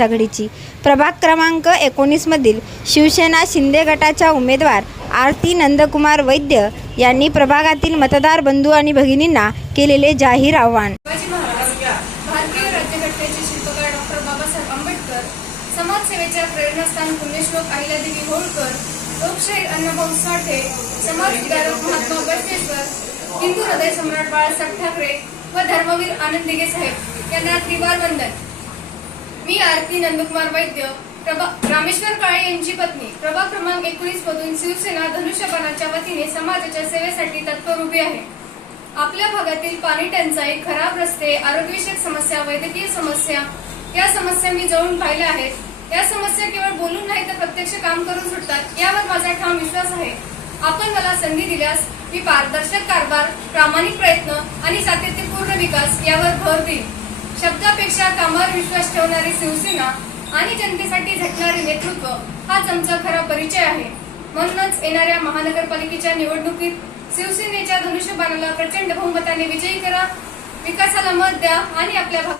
आघाडीची प्रभाग क्रमांक 19 मधील शिवसेना शिंदे गटाच्या उमेदवार आरती नंदकुमार वैद्य यांनी प्रभागातील मतदार बंधू आणि भगिनींना केलेले जाहीर आवाहन. भारतीय राज्यघटनेचे शिल्पकार डॉक्टर बाबासाहेब आंबेडकर, समाजसेवेच्या प्रेरणास्थान पुण्यश्लोक अहिल्यादेवी होळकर, लोकशाहीर अण्णाभाऊ साठे, समाजसुधारक महात्मा बसवेश्वर, हिंदू हृदय सम्राट बाळासाहेब ठाकरे व धर्मवीर आनंद दिघे साहेब यांना त्रिवार वंदन. मी आरती नंदकुमार वैद्य, रामेश्वर काळे यांची पत्नी, प्रभाग क्रमांक 19 मधून शिवसेना धनुष्यबाणाच्या वतीने समाजाच्या सेवेसाठी तत्पर उभी आहे. आपल्या भागातील पाणी टंचाई, खराब रस्ते, आरोग्यविषयक समस्या, वैद्यकीय समस्या या समस्या मी जवळून पाहिल्या आहेत. या समस्या केवळ बोलून नाही तर प्रत्यक्ष काम करून सुटतात यावर माझा ठाम विश्वास आहे. आपण मला संधी दिल्यास मी पारदर्शक कारभार, प्रामाणिक प्रयत्न आणि सातत्यपूर्ण विकास यावर भर देईन. शब्दापेक्षा कामावर विश्वास ठेवणारी शिवसेना आणि जनतेसाठी झटणारे नेतृत्व हाच आमचा खरा परिचय आहे. म्हणूनच येणाऱ्या महानगरपालिकेच्या निवडणुकीत शिवसेनेच्या धनुष्यबाणाला प्रचंड बहुमताने विजयी करा. विकासाला मत द्या आणि आपल्या